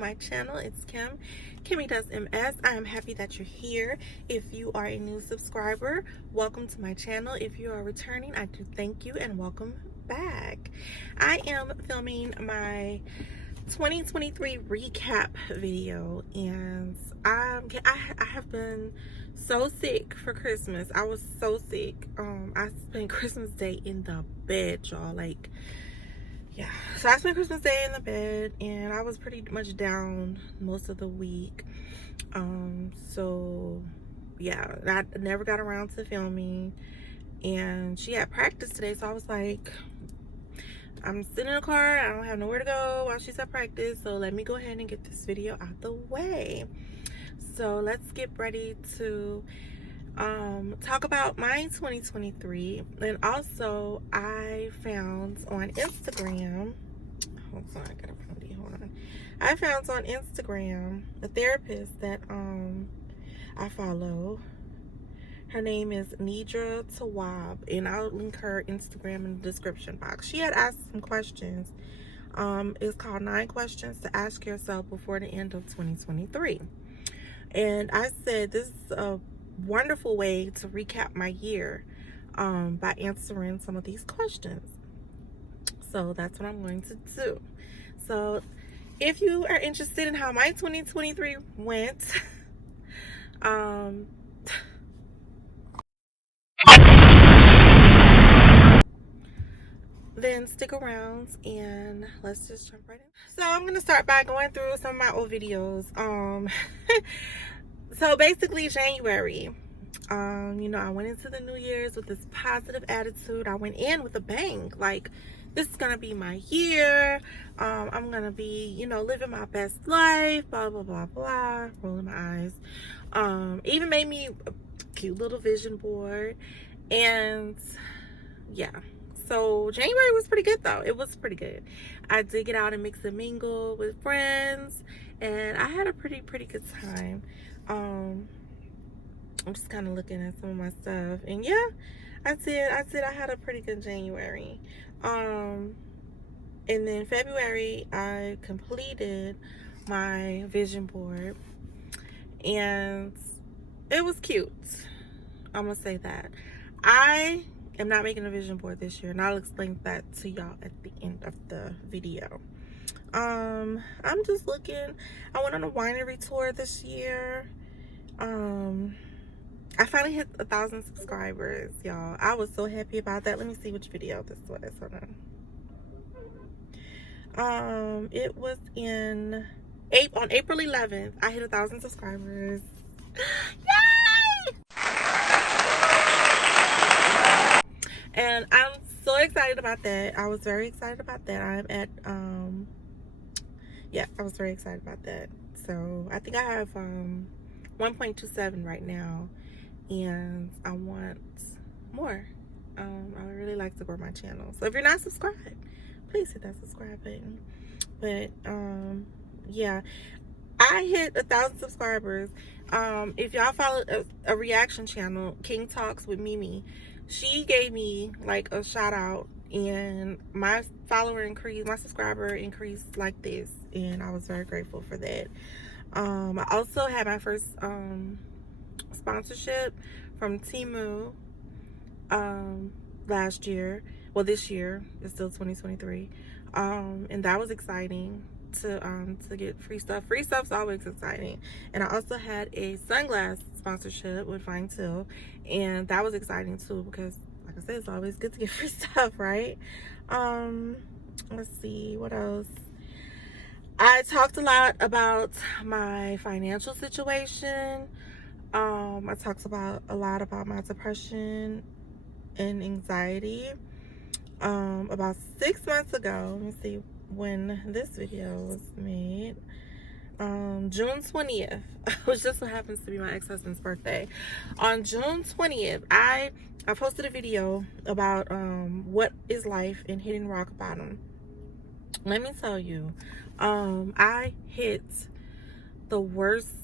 my channel. It's KimDWC. I am happy that you're here. If you are a new subscriber, welcome to my channel. If you are returning, I do thank you and welcome back. I am filming my 2023 recap video, and I have been so sick for Christmas. I was so sick. I spent Christmas Day in the bed, y'all. Like, yeah, so I spent Christmas Day in the bed, and I was pretty much down most of the week. So yeah, I never got around to filming, and she had practice today, so I was like, I'm sitting in the car, I don't have nowhere to go while she's at practice, so let me go ahead and get this video out the way. So let's get ready to talk about my 2023. And also, I found on Instagram, hold on, I gotta find it, hold on. I found on Instagram a therapist that I follow. Her name is Nidra Tawab, and I'll link her Instagram in the description box. She had asked some questions. It's called 9 questions to ask yourself before the end of 2023. And I said this is a wonderful way to recap my year by answering some of these questions. So that's what I'm going to do. So if you are interested in how my 2023 went, then stick around and let's just jump right in. So I'm gonna start by going through some of my old videos. So basically January, you know, I went into the New Year's with this positive attitude. I went in with a bang, like, this is gonna be my year. I'm gonna be, you know, living my best life, blah blah blah blah, rolling my eyes. Even made me a cute little vision board. And yeah, so January was pretty good though. It was pretty good. I did get out and mix and mingle with friends, and I had a pretty good time. I'm just kind of looking at some of my stuff, and yeah, I had a pretty good January. And then February I completed my vision board, and it was cute. I'm gonna say that. I am not making a vision board this year, and I'll explain that to y'all at the end of the video. I'm just looking. I went on a winery tour this year. I finally hit 1,000 subscribers, y'all. I was so happy about that. Let me see which video this was. Hold on. It was on April 11th. I hit 1,000 subscribers. Yay! And I'm so excited about that. I was very excited about that. I'm at yeah, I was very excited about that. So I think I have 1.27 right now, and I want more. I would really like to grow my channel. So if you're not subscribed, please hit that subscribe button. But yeah, I hit 1,000 subscribers. If y'all follow a reaction channel, King Talks with Mimi, she gave me like a shout out, and my subscriber increased like this, and I was very grateful for that. I also had my first sponsorship from Temu last year. Well, this year, it's still 2023, and that was exciting to get free stuff. Free stuff's always exciting. And I also had a sunglass sponsorship with Fine Till, and that was exciting too, because like I said, it's always good to get free stuff, right? Let's see what else. I talked a lot about my financial situation. I talked a lot about my depression and anxiety. About 6 months ago, let me see when this video was made. June 20th, which just so happens to be my ex-husband's birthday. On June 20th, I posted a video about what is life in hitting rock bottom. Let me tell you, I hit the worst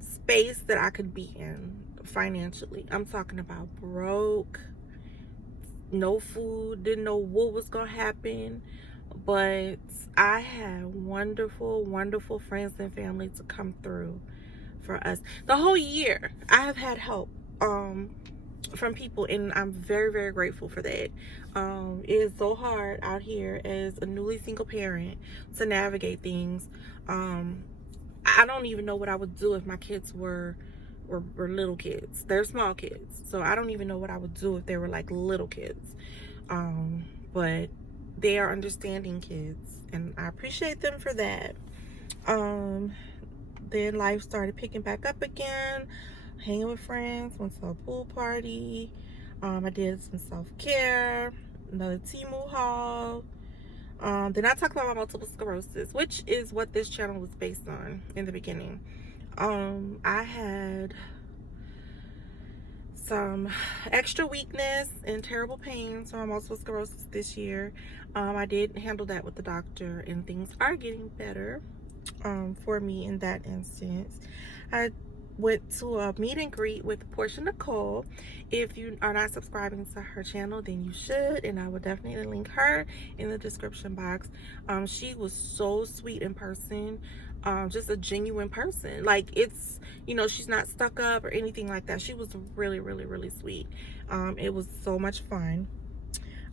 space that I could be in financially. I'm talking about broke, no food, didn't know what was gonna happen. but I had wonderful, wonderful friends and family to come through for us. The whole year, I have had help from people, and I'm very, very grateful for that. It is so hard out here as a newly single parent to navigate things. I don't even know what I would do if my kids were little kids. They're small kids, so I don't even know what I would do if they were like little kids. But they are understanding kids, and I appreciate them for that. Then life started picking back up again, hanging with friends, went to a pool party. I did some self-care, another Temu haul. Then I talked about my multiple sclerosis, which is what this channel was based on in the beginning. I had some extra weakness and terrible pains from my multiple sclerosis this year. I did handle that with the doctor, and things are getting better for me in that instance. I went to a meet and greet with Portia Nicole. If you are not subscribing to her channel, then you should, and I will definitely link her in the description box. She was so sweet in person, just a genuine person. Like, it's, you know, she's not stuck up or anything like that. She was really, really, really sweet. It was so much fun.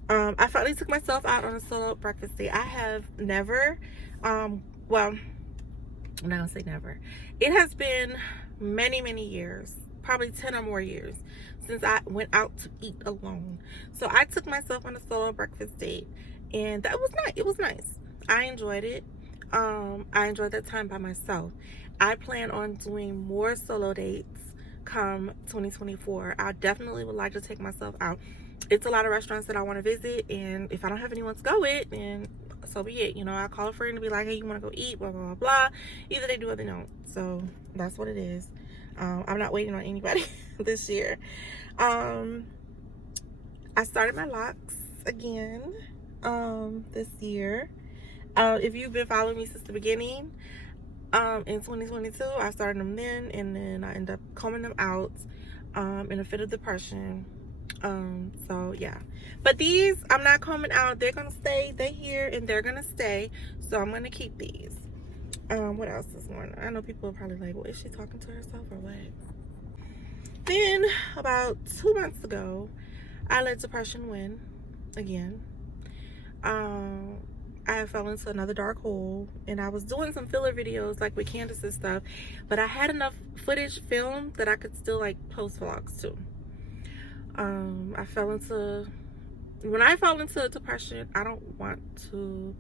I finally took myself out on a solo breakfast date. I have never, well, I'm not gonna say never. It has been many, many years, probably 10 or more years, since I went out to eat alone. So I took myself on a solo breakfast date, and that was nice. It was nice. I enjoyed it. I enjoyed that time by myself. I plan on doing more solo dates come 2024. I definitely would like to take myself out. It's a lot of restaurants that I want to visit, and if I don't have anyone to go with, then so be it. You know, I call a friend to be like, hey, you want to go eat, blah, blah, blah, blah. Either they do or they don't. So that's what it is. I'm not waiting on anybody this year. I started my locks again this year. If you've been following me since the beginning, in 2022, I started them then, and then I ended up combing them out in a fit of depression. So yeah, but these I'm not combing out. They're gonna stay. They're here and they're gonna stay, so I'm gonna keep these. What else this morning? I know people are probably like, well, is she talking to herself or what? Then about 2 months ago, I let depression win again. I fell into another dark hole, and I was doing some filler videos like with Candace and stuff, but I had enough footage filmed that I could still like post vlogs too. I fell into, when I fall into depression, I don't want to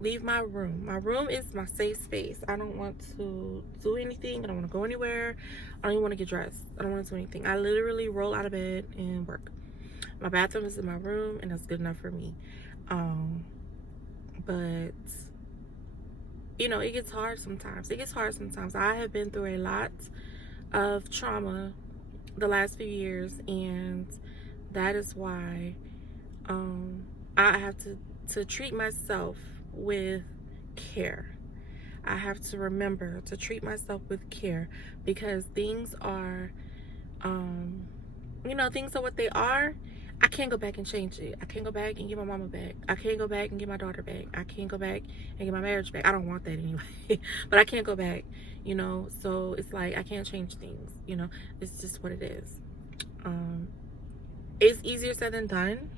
leave my room. My room is my safe space. I don't want to do anything. I don't want to go anywhere. I don't even want to get dressed. I don't want to do anything. I literally roll out of bed and work. My bathroom is in my room, and that's good enough for me. But you know, it gets hard sometimes. It gets hard sometimes. I have been through a lot of trauma the last few years, and that is why I have to treat myself with care. I have to remember to treat myself with care, because things are you know, things are what they are. I can't go back and change it. I can't go back and get my mama back. I can't go back and get my daughter back. I can't go back and get my marriage back. I don't want that anyway. But I can't go back, you know. So it's like I can't change things, you know. It's just what it is. It's easier said than done.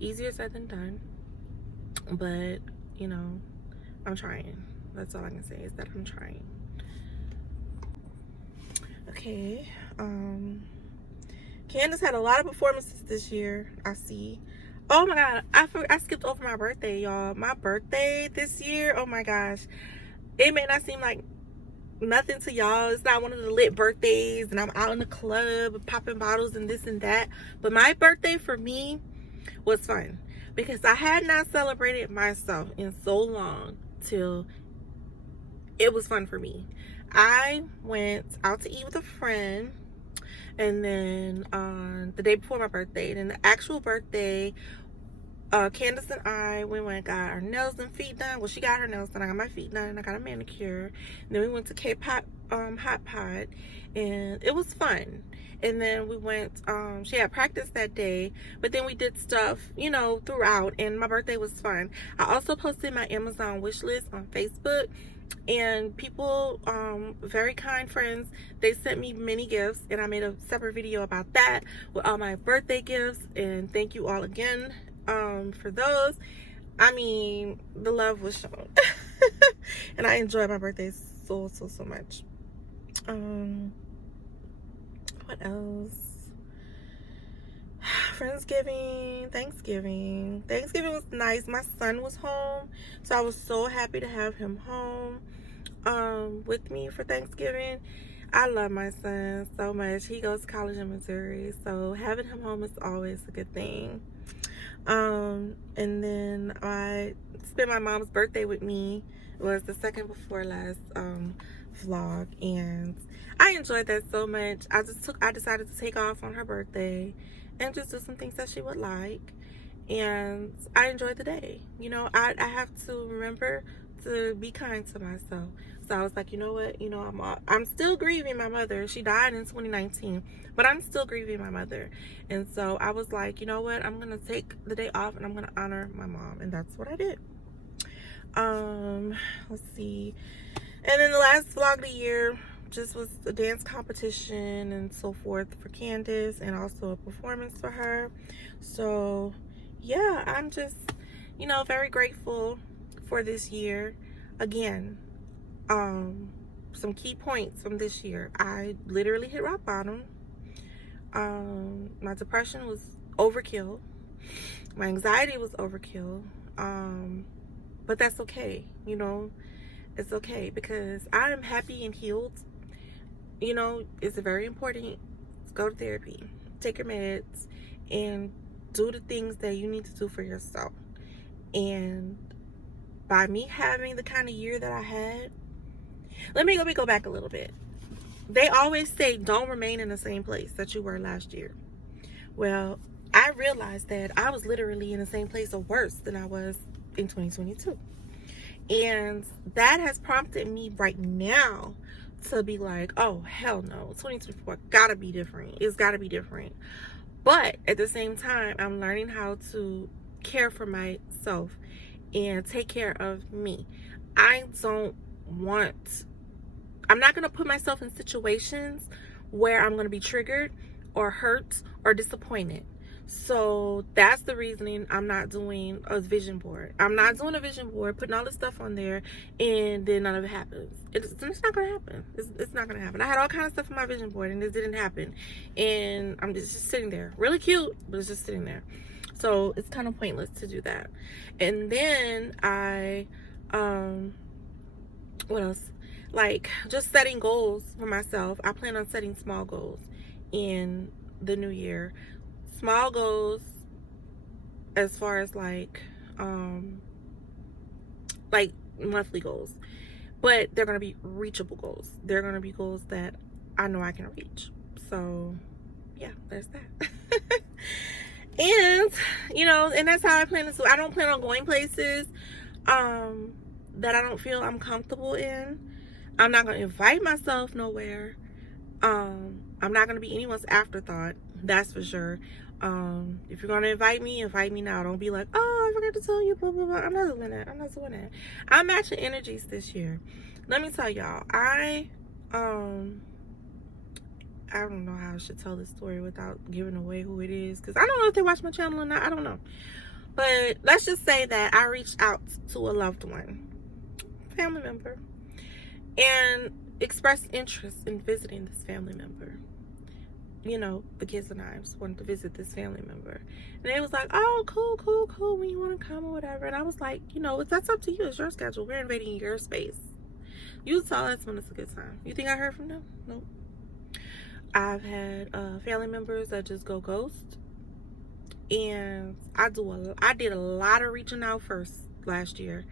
Easier said than done. But, you know, I'm trying. That's all I can say is that I'm trying. Okay. Candace had a lot of performances this year, I see. Oh my god, I skipped over my birthday, y'all. My birthday this year, oh my gosh. It may not seem like nothing to y'all. It's not one of the lit birthdays and I'm out in the club popping bottles and this and that. But my birthday for me was fun, because I had not celebrated myself in so long till it was fun for me. I went out to eat with a friend, and then on the day before my birthday, and then the actual birthday Candace and I, we went and got our nails and feet done. Well, she got her nails done. I got my feet done. I got a manicure. And then we went to K-Pop Hot Pot, and it was fun. And then we went, she had practice that day, but then we did stuff, you know, throughout, and my birthday was fun. I also posted my Amazon wish list on Facebook, and people, very kind friends, they sent me many gifts, and I made a separate video about that with all my birthday gifts, and thank you all again for those. I mean, the love was shown. And I enjoyed my birthday so much. What else? Friendsgiving, Thanksgiving was nice. My son was home, so I was so happy to have him home with me for Thanksgiving. I love my son so much. He goes to college in Missouri, so having him home is always a good thing. And then I spent my mom's birthday with me. It was the second before last vlog, and I enjoyed that so much. I decided to take off on her birthday and just do some things that she would like, and I enjoyed the day. You know, I have to remember to be kind to myself. So I was like, you know what, you know, I'm still grieving my mother. She died in 2019, but I'm still grieving my mother. And so I was like, you know what, I'm gonna take the day off and I'm gonna honor my mom, and that's what I did. Let's see. And then the last vlog of the year just was a dance competition and so forth for Candace, and also a performance for her. So yeah, I'm just, you know, very grateful for this year. Again, some key points from this year: I literally hit rock bottom. My depression was overkill. My anxiety was overkill. But that's okay, you know. It's okay, because I am happy and healed. You know, it's very important to go to therapy, take your meds, and do the things that you need to do for yourself. And by me having the kind of year that I had, let me go back a little bit. They always say don't remain in the same place that you were last year. Well, I realized that I was literally in the same place or worse than I was in 2022. And that has prompted me right now to be like, oh, hell no, 2024 gotta be different. It's gotta be different. But at the same time, I'm learning how to care for myself and take care of me. I'm not gonna put myself in situations where I'm gonna be triggered or hurt or disappointed. So that's the reasoning I'm not doing a vision board. I'm not doing a vision board, putting all this stuff on there, and then none of it happens. It's not gonna happen. It's not gonna happen. I had all kinds of stuff on my vision board, and this didn't happen. And I'm just sitting there, really cute, but it's just sitting there. So it's kind of pointless to do that. And then what else? Like, just setting goals for myself. I plan on setting small goals in the new year. Small goals as far as like monthly goals, but they're going to be reachable goals. They're going to be goals that I know I can reach. So yeah, there's that. And you know, and that's how I plan to do. I don't plan on going places that I don't feel I'm comfortable in. I'm not going to invite myself nowhere. I'm not going to be anyone's afterthought, that's for sure. If you're gonna invite me now. Don't be like, oh, I forgot to tell you, blah blah blah. I'm not doing that. I'm matching energies this year. Let me tell y'all, I don't know how I should tell this story without giving away who it is, because I don't know if they watch my channel or not. I don't know, but let's just say that I reached out to a loved one, family member, and expressed interest in visiting this family member. You know, the kids and I just wanted to visit this family member. And they was like, oh, cool, when you want to come or whatever. And I was like, you know, that's up to you. It's your schedule. We're invading your space. You tell us when it's a good time. You think I heard from them? Nope. I've had family members that just go ghost. And I did a lot of reaching out first last year.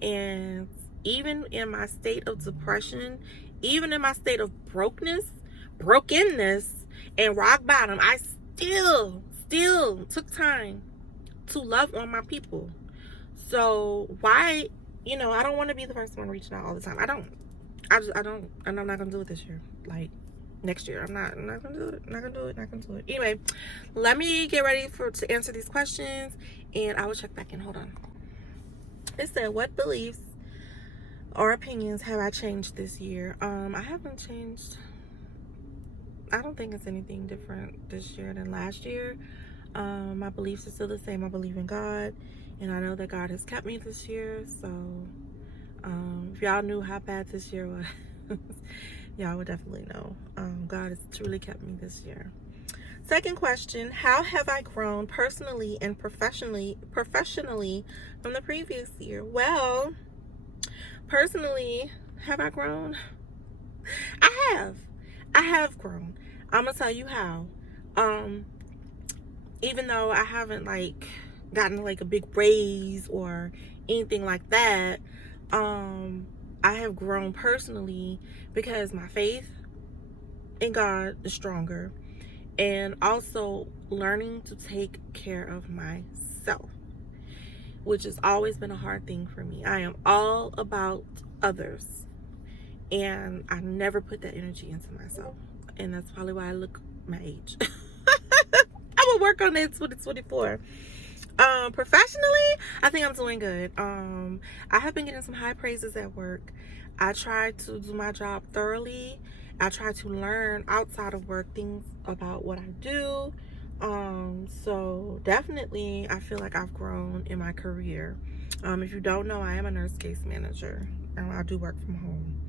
And even in my state of depression, even in my state of brokenness, and rock bottom, I still took time to love on my people. So why, I don't want to be the first one reaching out all the time. I don't, and I'm not gonna do it this year. Like next year, I'm not gonna do it. Not gonna do it. Anyway, let me get ready to answer these questions, and I will check back in. Hold on. It said, what beliefs or opinions have I changed this year? I haven't changed. I don't think it's anything different this year than last year. My beliefs are still the same. I believe in God, and I know that God has kept me this year. So if y'all knew how bad this year was, y'all would definitely know. God has truly kept me this year. Second question, how have I grown personally and professionally from the previous year? Well, personally, have I grown? I have grown. I'm gonna tell you how. Even though I haven't like gotten like a big raise or anything like that, I have grown personally because my faith in God is stronger, and also learning to take care of myself, which has always been a hard thing for me. I am all about others, and I never put that energy into myself, and that's probably why I look my age. I will work on it 2024. Professionally, I think I'm doing good. I have been getting some high praises at work. I try to do my job thoroughly. I try to learn outside of work things about what I do. So definitely I feel like I've grown in my career. If you don't know, I am a nurse case manager, and I do work from home.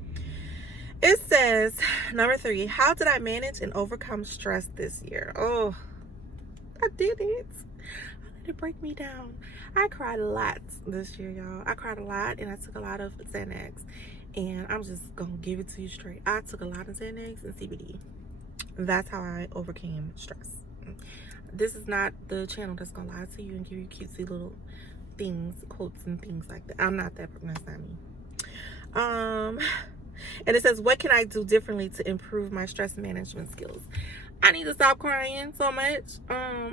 It says, number 3, how did I manage and overcome stress this year? Oh, I did it. I let it break me down. I cried a lot this year, y'all. I cried a lot, and I took a lot of Xanax. And I'm just gonna give it to you straight. I took a lot of Xanax and CBD. That's how I overcame stress. This is not the channel that's gonna lie to you and give you cutesy little things, quotes and things like that. I'm not that. That's not me. And it says, what can I do differently to improve my stress management skills? I need to stop crying so much. I'm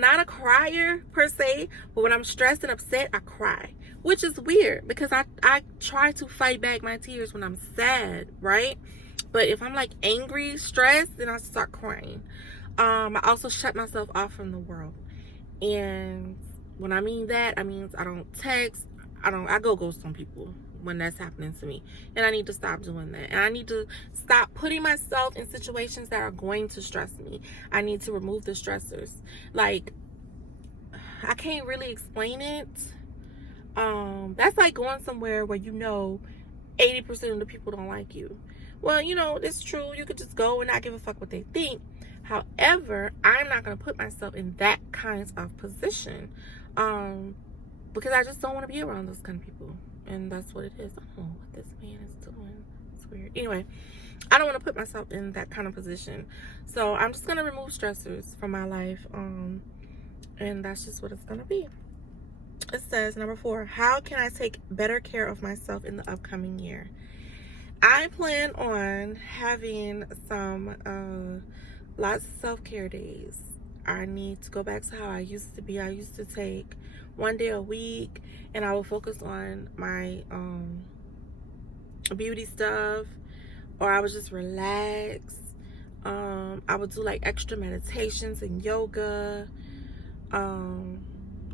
not a crier per se, but when I'm stressed and upset, I cry, which is weird because I try to fight back my tears when I'm sad, right? But if I'm like angry, stressed, then I start crying. I also shut myself off from the world. And when I mean that, I mean I don't text, I go ghost on people when that's happening to me, and I need to stop doing that, and I need to stop putting myself in situations that are going to stress me. I need to remove the stressors. Like, I can't really explain it. That's like going somewhere where 80% of the people don't like you. Well, it's true. You could just go and not give a fuck what they think. However, I'm not going to put myself in that kind of position, because I just don't want to be around those kind of people. And that's what it is. I don't know what this man is doing. It's weird. Anyway, I don't want to put myself in that kind of position. So I'm just going to remove stressors from my life. And that's just what it's going to be. It says, number 4, how can I take better care of myself in the upcoming year? I plan on having some lots of self-care days. I need to go back to how I used to be. I used to take one day a week, and I will focus on my beauty stuff, or I would just relax. I would do like extra meditations and yoga,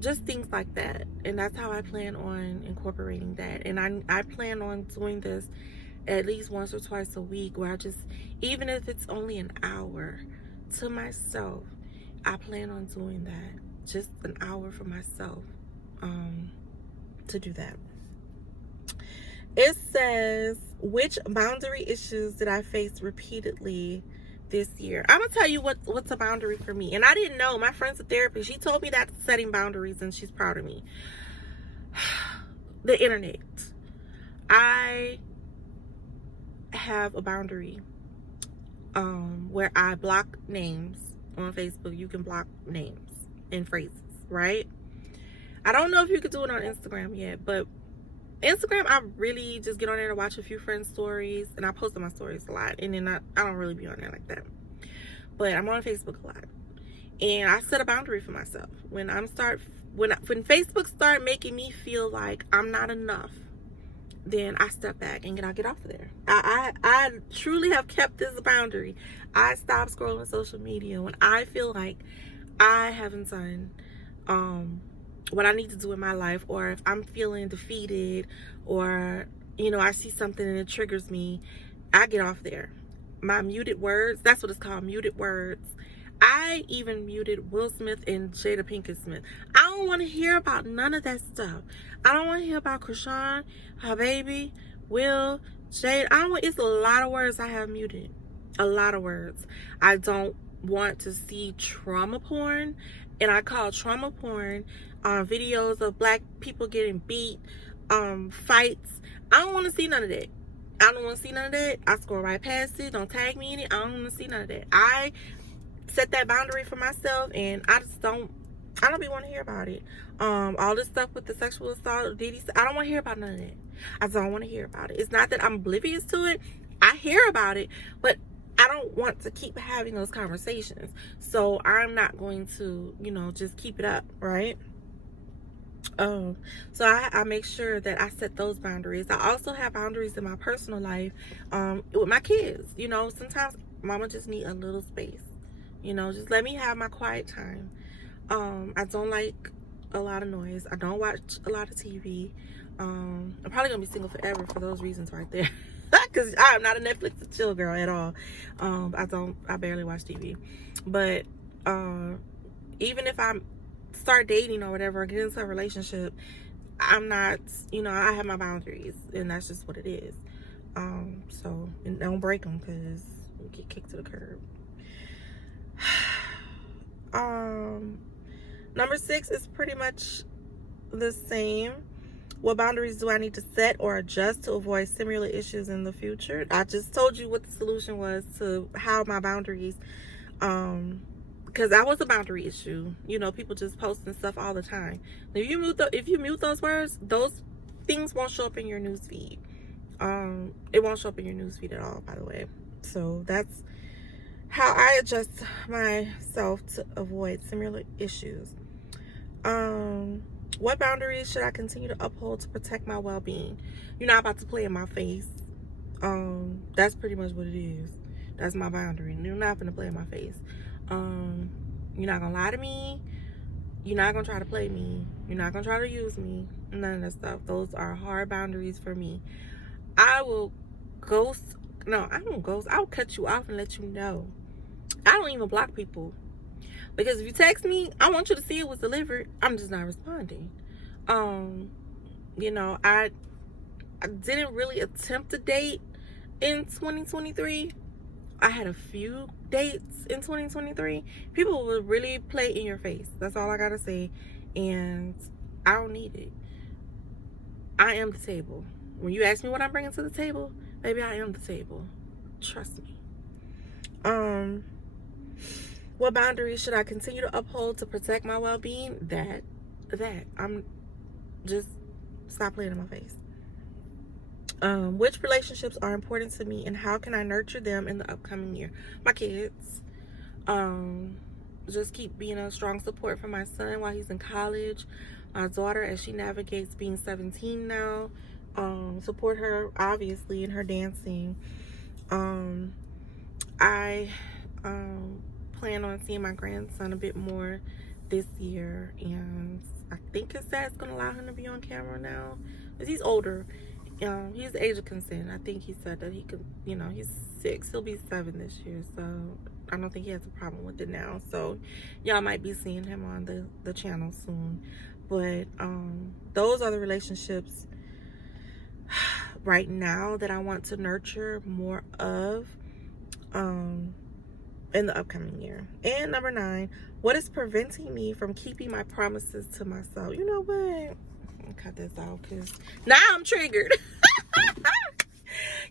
just things like that. And that's how I plan on incorporating that. And I plan on doing this at least once or twice a week, where I just, even if it's only an hour to myself, I plan on doing that. Just an hour for myself, to do that. It says, which boundary issues did I face repeatedly this year? I'm gonna tell you what's a boundary for me. And I didn't know. My friend's a therapist. She told me that setting boundaries, and she's proud of me. The internet. I have a boundary where I block names on Facebook. You can block names and phrases, right? I don't know if you could do it on Instagram yet, but Instagram, I really just get on there to watch a few friends' stories, and I post on my stories a lot, and then I don't really be on there like that. But I'm on Facebook a lot, And I set a boundary for myself. When Facebook start making me feel like I'm not enough, then I step back and I get off of there. I truly have kept this boundary. I stop scrolling social media when I feel like I haven't done what I need to do in my life, or if I'm feeling defeated, or I see something and it triggers me, I get off there. My muted words, that's what it's called, muted words. I even muted Will Smith and Jada Pinkett Smith. I don't want to hear about none of that stuff. I don't want to hear about Krishan, her baby, Will, Jada. It's a lot of words I have muted. A lot of words. I don't want to see trauma porn, and I call trauma porn videos of black people getting beat, fights. I don't want to see none of that. I don't want to see none of that. I scroll right past it. Don't tag me in it. I don't want to see none of that. I set that boundary for myself, and I don't be wanting to hear about it. All this stuff with the sexual assault, I don't want to hear about none of that. I don't want to hear about it. It's not that I'm oblivious to it. I hear about it, but I don't want to keep having those conversations. So I'm not going to, just keep it up, right? So I make sure that I set those boundaries. I also have boundaries in my personal life, with my kids. Sometimes mama just need a little space. Just let me have my quiet time. I don't like a lot of noise. I don't watch a lot of TV. I'm probably gonna be single forever for those reasons right there. Because I am not a Netflix and chill girl at all. I barely watch TV. But even if I start dating or whatever, or get into a relationship, I'm not, I have my boundaries, and that's just what it is. So and don't break them, because you get kicked to the curb. Number 6 is pretty much the same. What boundaries do I need to set or adjust to avoid similar issues in the future? I just told you what the solution was to how my boundaries, because that was a boundary issue. People just posting stuff all the time. If you mute those words, those things won't show up in your news feed. It won't show up in your news feed at all, by the way. So that's how I adjust myself to avoid similar issues. What boundaries should I continue to uphold to protect my well-being? You're not about to play in my face. That's pretty much what it is. That's my boundary. You're not going to play in my face. You're not going to lie to me. You're not going to try to play me. You're not going to try to use me. None of that stuff. Those are hard boundaries for me. I will ghost. No, I don't ghost. I'll cut you off and let you know. I don't even block people. Because if you text me, I want you to see it was delivered. I'm just not responding. I didn't really attempt a date in 2023. I had a few dates in 2023. People will really play in your face. That's all I gotta say. And I don't need it. I am the table. When you ask me what I'm bringing to the table, baby, I am the table. Trust me. What boundaries should I continue to uphold to protect my well-being? That I'm just stop playing in my face. Which relationships are important to me, and how can I nurture them in the upcoming year? My kids. Just keep being a strong support for my son while he's in college. My daughter, as she navigates being 17 now. Support her, obviously, in her dancing. I plan on seeing my grandson a bit more this year, and I think his dad's gonna allow him to be on camera now, because he's older. He's the age of consent. I think he said that he could, he's 6, he'll be 7 this year, so I don't think he has a problem with it now. So y'all might be seeing him on the channel soon. But those are the relationships right now that I want to nurture more of in the upcoming year. And number 9, what is preventing me from keeping my promises to myself? You know what? I'll cut this off, because now I'm triggered.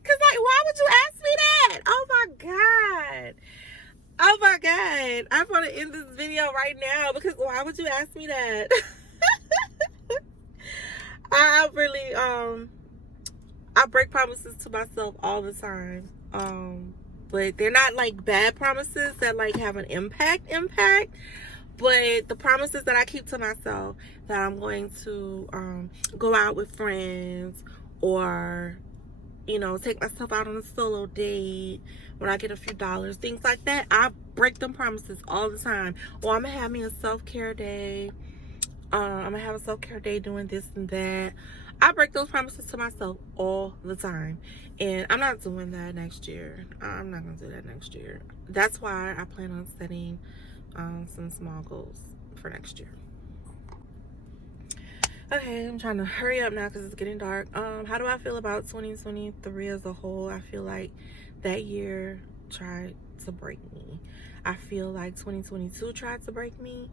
Because, why would you ask me that? Oh my God. I want to end this video right now, because why would you ask me that? I really, I break promises to myself all the time. but they're not like bad promises that like have an impact. But the promises that I keep to myself, that I'm going to go out with friends, or you know, take myself out on a solo date when I get a few dollars, things like that. I break them promises all the time. Or I'm gonna have me a self-care day. I'm gonna have a self-care day doing this and that. I break those promises to myself all the time, and I'm not doing that next year. I'm not gonna do that next year. That's why I plan on setting some small goals for next year. Okay, I'm trying to hurry up now because it's getting dark. How do I feel about 2023 as a whole? I feel like that year tried to break me. I feel like 2022 tried to break me.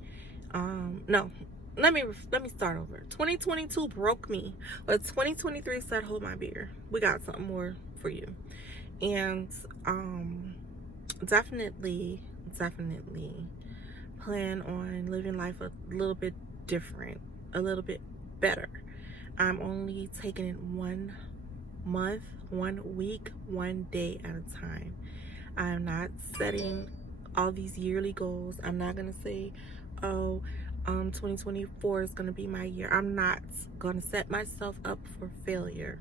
No, let me start over. 2022 broke me, but 2023 said, "Hold my beer. We got something more for you." And definitely plan on living life a little bit different, a little bit better. I'm only taking it 1 month, 1 week, 1 day at a time. I am not setting all these yearly goals. I'm not gonna say, oh, 2024 is gonna be my year. I'm not gonna set myself up for failure.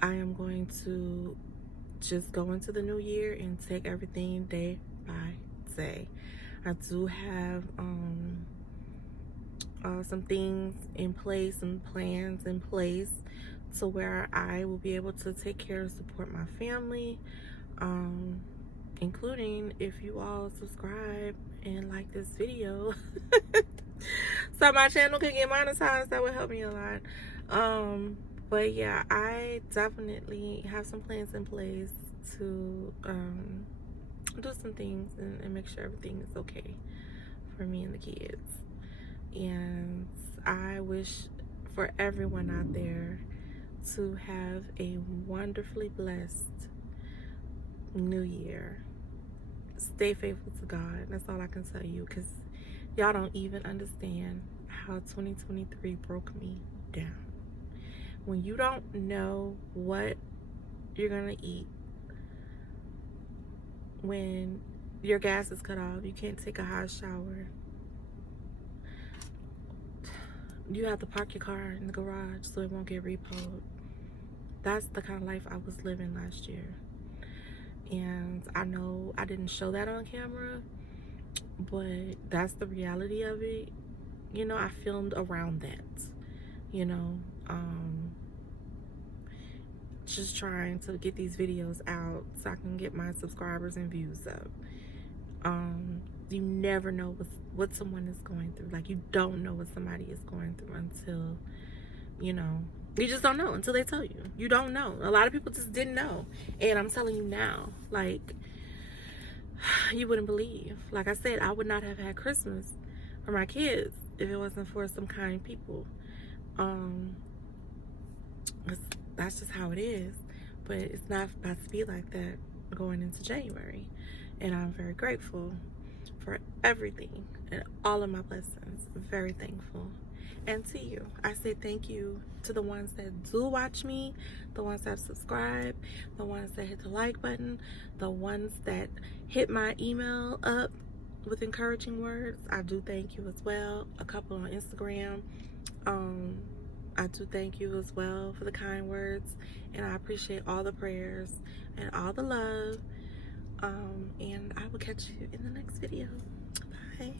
I am going to just go into the new year and take everything day by day. I do have some things in place, some plans in place, to where I will be able to take care and support my family, including if you all subscribe and like this video so my channel can get monetized. That would help me a lot. But yeah, I definitely have some plans in place to do some things and make sure everything is okay for me and the kids. And I wish for everyone out there to have a wonderfully blessed new year. Stay faithful to God. That's all I can tell you, because y'all don't even understand how 2023 broke me down. When you don't know what you're gonna eat, when your gas is cut off, you can't take a hot shower, you have to park your car in the garage so it won't get repoed. That's the kind of life I was living last year. And I know I didn't show that on camera, but that's the reality of it. You know, I filmed around that, you know, just trying to get these videos out so I can get my subscribers and views up. You never know what someone is going through. Like, you don't know what somebody is going through until, you know, you just don't know until they tell you. You don't know. A lot of people just didn't know. And I'm telling you now, like, you wouldn't believe. Like I said, I would not have had Christmas for my kids if it wasn't for some kind people. That's just how it is. But it's not about to be like that going into January. And I'm very grateful for everything and all of my blessings. Very thankful. And to you, I say thank you to the ones that do watch me, the ones that subscribe, the ones that hit the like button, the ones that hit my email up with encouraging words. I do thank you as well. A couple on Instagram. I do thank you as well for the kind words, and I appreciate all the prayers and all the love. And I will catch you in the next video. Bye.